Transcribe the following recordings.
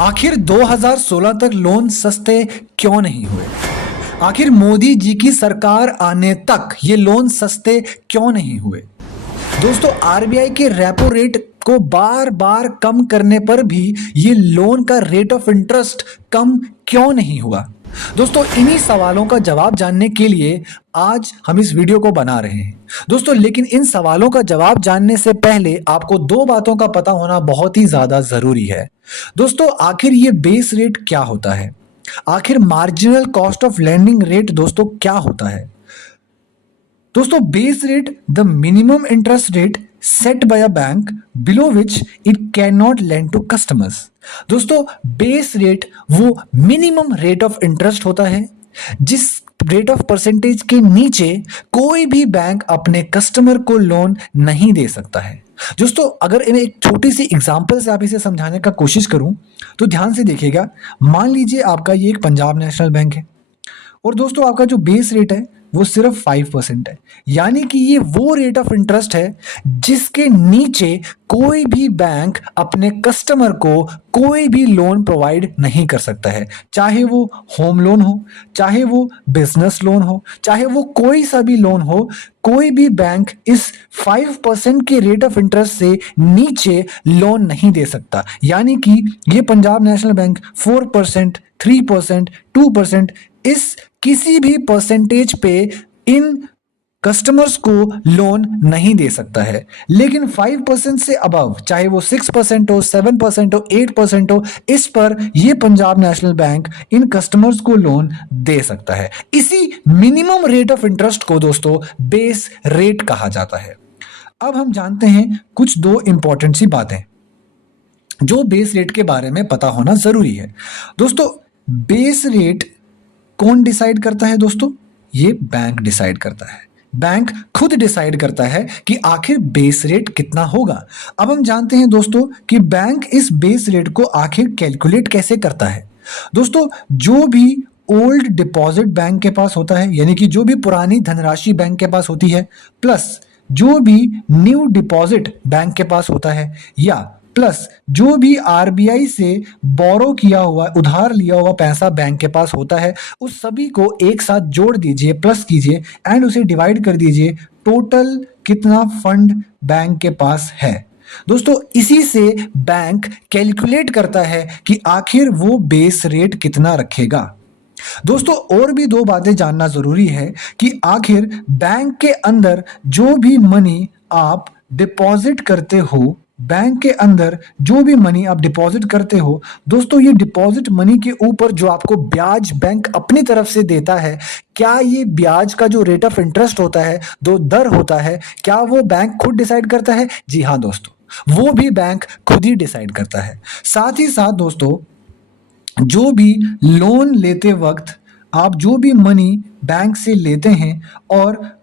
आखिर 2016 तक लोन सस्ते क्यों नहीं हुए? आखिर मोदी जी की सरकार आने तक ये लोन सस्ते क्यों नहीं हुए? दोस्तों, आरबीआई के रेपो रेट को बार बार कम करने पर भी ये लोन का रेट ऑफ इंटरेस्ट कम क्यों नहीं हुआ? दोस्तों, इन्हीं सवालों का जवाब जानने के लिए आज हम इस वीडियो को बना रहे हैं। दोस्तों, लेकिन इन सवालों का जवाब जानने से पहले आपको दो बातों का पता होना बहुत ही ज्यादा जरूरी है। दोस्तों, आखिर ये बेस रेट क्या होता है? आखिर marginal cost of landing rate दोस्तों क्या होता है? दोस्तों, base rate the minimum interest rate set by a bank below which it can not lend to customers. दोस्तों, बेस रेट वो मिनिमम रेट ऑफ इंटरेस्ट होता है जिस रेट ऑफ परसेंटेज के नीचे कोई भी बैंक अपने कस्टमर को लोन नहीं दे सकता है। दोस्तों, अगर मैं एक छोटी सी एग्जांपल से आप इसे समझाने का कोशिश करूं तो ध्यान से देखिएगा। मान लीजिए आपका ये एक पंजाब नेशनल बैंक है और दोस्तों आपका जो बेस रेट है वो सिर्फ 5% है, यानी कि ये वो रेट ऑफ इंटरेस्ट है जिसके नीचे कोई भी बैंक अपने कस्टमर को कोई भी लोन प्रोवाइड नहीं कर सकता है। चाहे वो होम लोन हो, चाहे वो बिजनेस लोन हो, चाहे वो कोई सा भी लोन हो, कोई भी बैंक इस 5% के रेट ऑफ इंटरेस्ट से नीचे लोन नहीं दे सकता। यानी कि ये पंजाब नेशनल बैंक 4%, 3%, 2% इस किसी भी परसेंटेज पे इन कस्टमर्स को लोन नहीं दे सकता है। लेकिन 5% से अबव, चाहे वो 6% हो, 7% हो, 8% हो, इस पर ये पंजाब नेशनल बैंक इन कस्टमर्स को लोन दे सकता है। इसी मिनिमम रेट ऑफ इंटरेस्ट को दोस्तों बेस रेट कहा जाता है। अब हम जानते हैं कुछ दो इंपॉर्टेंट सी बातें जो बेस रेट के बारे में पता होना जरूरी है। दोस्तों, बेस रेट कौन डिसाइड करता है? दोस्तों, ये बैंक डिसाइड करता है। बैंक खुद डिसाइड करता है कि आखिर बेस रेट कितना होगा। अब हम जानते हैं दोस्तों कि बैंक इस बेस रेट को आखिर कैलकुलेट कैसे करता है। दोस्तों, जो भी ओल्ड डिपॉजिट बैंक के पास होता है, यानी कि जो भी पुरानी धनराशि बैंक के पास होती है, प्लस जो भी न्यू डिपॉजिट बैंक के पास होता है, या प्लस जो भी आरबीआई से बोरो किया हुआ, उधार लिया हुआ पैसा बैंक के पास होता है, उस सभी को एक साथ जोड़ दीजिए, प्लस कीजिए एंड उसे डिवाइड कर दीजिए टोटल कितना फंड बैंक के पास है। दोस्तों, इसी से बैंक कैलकुलेट करता है कि आखिर वो बेस रेट कितना रखेगा। दोस्तों, और भी दो बातें जानना जरूरी है कि आखिर बैंक के अंदर जो भी मनी आप डिपॉजिट करते हो, बैंक के अंदर जो भी मनी आप डिपॉजिट करते हो, दोस्तों ये डिपॉजिट मनी के ऊपर जो आपको ब्याज बैंक अपनी तरफ से देता है, क्या ये ब्याज का जो रेट ऑफ इंटरेस्ट होता है, जो दर होता है, क्या वो बैंक खुद डिसाइड करता है? जी हाँ दोस्तों, वो भी बैंक खुद ही डिसाइड करता है। साथ ही साथ दोस्तों, जो भी लोन लेते वक्त आप जो भी मनी बैंक से लेते हैं और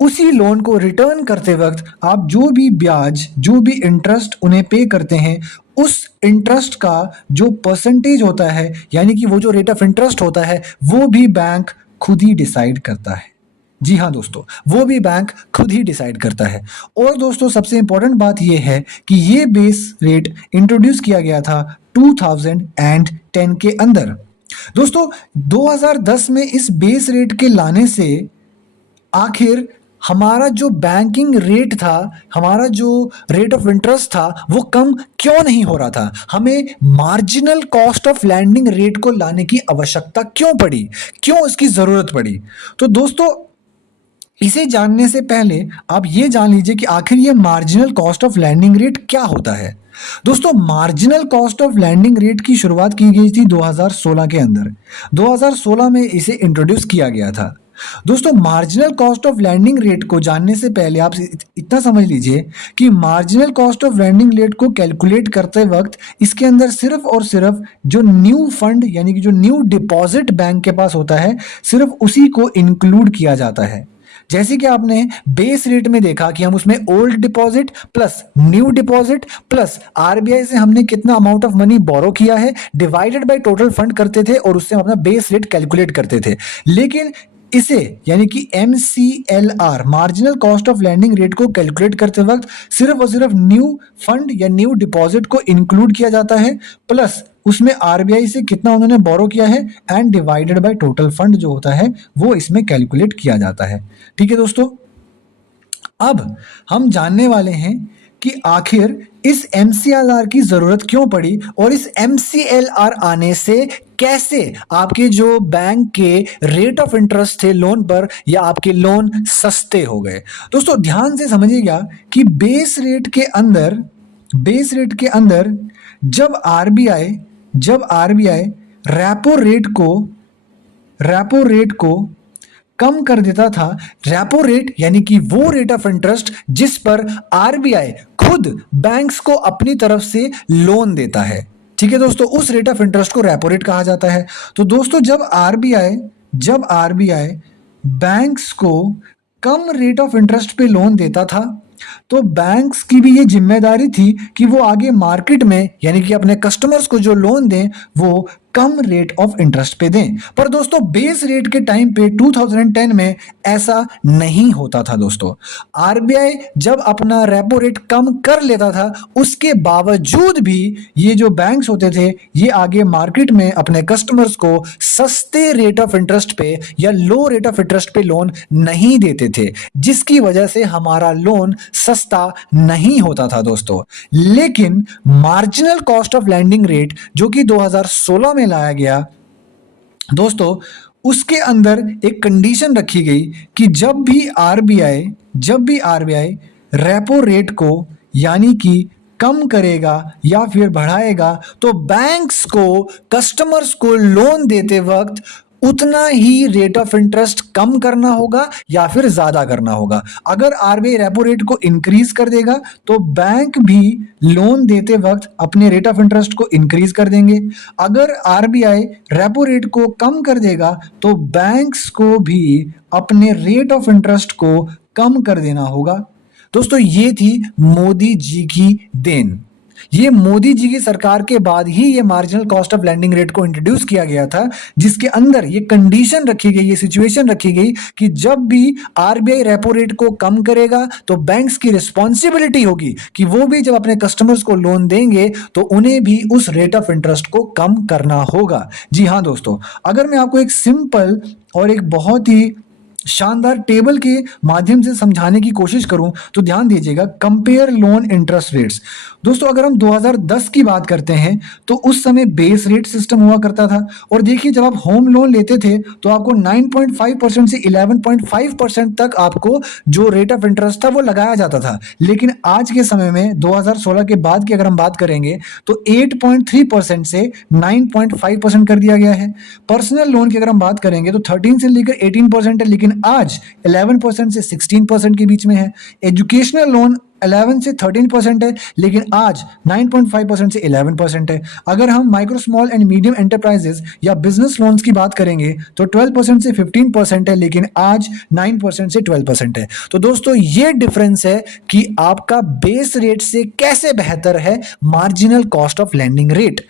उसी लोन को रिटर्न करते वक्त आप जो भी ब्याज, जो भी इंटरेस्ट उन्हें पे करते हैं, उस इंटरेस्ट का जो परसेंटेज होता है, यानी कि वो जो रेट ऑफ इंटरेस्ट होता है, वो भी बैंक खुद ही डिसाइड करता है। जी हाँ दोस्तों, वो भी बैंक खुद ही डिसाइड करता है। और दोस्तों, सबसे इंपॉर्टेंट बात यह है कि ये बेस रेट इंट्रोड्यूस किया गया था 2010 के अंदर। दोस्तों, 2010 में इस बेस रेट के लाने से आखिर हमारा जो बैंकिंग रेट था, हमारा जो रेट ऑफ इंटरेस्ट था, वो कम क्यों नहीं हो रहा था? हमें marginal cost of landing rate को लाने की आवश्यकता क्यों पड़ी? क्यों इसकी जरूरत पड़ी? तो दोस्तों, इसे जानने से पहले आप ये जान लीजिए कि आखिर ये marginal cost of landing rate क्या होता है। दोस्तों, marginal cost of landing rate की शुरुआत की गई थी 2016 के अंदर। 2016 में इसे इंट्रोड्यूस किया गया था। दोस्तों, marginal cost of landing rate को जानने से पहले आप इतना समझ लीजिए कि marginal cost of landing rate को कैलकुलेट करते वक्त इसके अंदर सिर्फ और सिर्फ जो न्यू फंड, यानी कि जो न्यू डिपॉजिट बैंक के पास होता है, सिर्फ उसी को इंक्लूड किया जाता है। जैसे कि आपने बेस रेट में देखा कि हम उसमें old deposit plus new deposit plus RBI से हमने कितना अमाउंट ऑफ मनी बोरो किया है डिवाइडेड बाय टोटल फंड करते थे और उससे हम अपना बेस रेट कैलकुलेट करते थे। लेकिन इसे यानी कि MCLR marginal cost of landing rate को कैलकुलेट करते वक्त सिर्फ और सिर्फ न्यू फंड या न्यू डिपॉजिट को इंक्लूड किया जाता है, प्लस उसमें आरबीआई से कितना उन्होंने बोरो किया है and divided by total fund जो होता है वो इसमें कैलकुलेट किया जाता है। ठीक है दोस्तों, अब हम जानने वाले हैं कि आखिर इस MCLR की जरूरत क्यों पड़ी और इस MCLR आने से कैसे आपके जो बैंक के रेट ऑफ इंटरेस्ट थे लोन पर या आपके लोन सस्ते हो गए। दोस्तों ध्यान से समझिएगा कि बेस रेट के अंदर जब आरबीआई रेपो रेट को कम कर देता था, रेपो रेट यानी कि वो रेट ऑफ इंटरेस्ट जिस पर आरबीआई खुद बैंक्स को अपनी तरफ से लोन देता है। ठीक है दोस्तों, उस रेट ऑफ इंटरेस्ट को रेपो रेट कहा जाता है। तो दोस्तों जब आरबीआई बैंक्स को कम रेट ऑफ इंटरेस्ट पे लोन देता था तो बैंक्स की भी ये जिम्मेदारी थी कि वो आगे मार्केट में यानी कि अपने कस्टमर्स को जो लोन दें वो कम रेट ऑफ इंटरेस्ट पे दें। पर दोस्तों बेस रेट के टाइम पे 2010 में ऐसा नहीं होता था। दोस्तों आरबीआई जब अपना रेपो रेट कम कर लेता था उसके बावजूद भी ये जो बैंक्स होते थे ये आगे मार्केट में अपने कस्टमर्स को सस्ते रेट ऑफ इंटरेस्ट पे या लो रेट ऑफ इंटरेस्ट पे लोन नहीं देते थे, जिसकी वजह से हमारा लोन सस्ता नहीं होता था दोस्तों। लेकिन marginal cost of landing rate जो कि 2016 में लाया गया दोस्तों, उसके अंदर एक कंडीशन रखी गई कि जब भी आरबीआई रेपो रेट को यानी कि कम करेगा या फिर बढ़ाएगा तो बैंक्स को कस्टमर्स को लोन देते वक्त उतना ही रेट ऑफ इंटरेस्ट कम करना होगा या फिर ज्यादा करना होगा। अगर आरबीआई रेपो रेट को इंक्रीज कर देगा तो बैंक भी लोन देते वक्त अपने रेट ऑफ इंटरेस्ट को इंक्रीज कर देंगे। अगर आरबीआई रेपो रेट को कम कर देगा तो बैंक्स को भी अपने रेट ऑफ इंटरेस्ट को कम कर देना होगा। दोस्तों ये थी मोदी जी की देन। ये मोदी जी की सरकार के बाद ही ये marginal cost of landing rate को इंट्रोड्यूस किया गया था, जिसके अंदर ये कंडीशन रखी गई, ये सिचुएशन रखी गई कि जब भी आरबीआई रेपो रेट को कम करेगा तो बैंक्स की रिस्पॉन्सिबिलिटी होगी कि वो भी जब अपने कस्टमर्स को लोन देंगे तो उन्हें भी उस रेट ऑफ इंटरेस्ट को कम करना होगा। जी हाँ दोस्तों, अगर मैं आपको एक सिंपल और एक बहुत ही शानदार टेबल के माध्यम से समझाने की कोशिश करूं तो ध्यान दीजिएगा, कंपेयर लोन इंटरेस्ट रेट्स। दोस्तों अगर हम 2010 की बात करते हैं तो उस समय बेस रेट सिस्टम हुआ करता था और देखिए जब आप होम लोन लेते थे तो आपको 9.5% से 11.5% तक आपको जो रेट ऑफ इंटरेस्ट था वो लगाया जाता था। लेकिन आज के समय में 2016 के बाद की अगर हम बात करेंगे तो 8.3% से 9.5% कर दिया गया है। पर्सनल लोन की अगर हम बात करेंगे तो 13 से लेकर 18% है, लेकिन आज 11% से 16% के बीच में है। एजुकेशनल लोन 11 से 13% है, लेकिन आज 9.5% से 11% है। अगर हम micro small and medium enterprises या बिजनेस लोन्स की बात करेंगे तो 12% से 15% है, लेकिन आज 9% से 12% है। तो दोस्तों ये डिफरेंस है कि आपका बेस रेट से कैसे बेहतर है marginal cost of landing rate.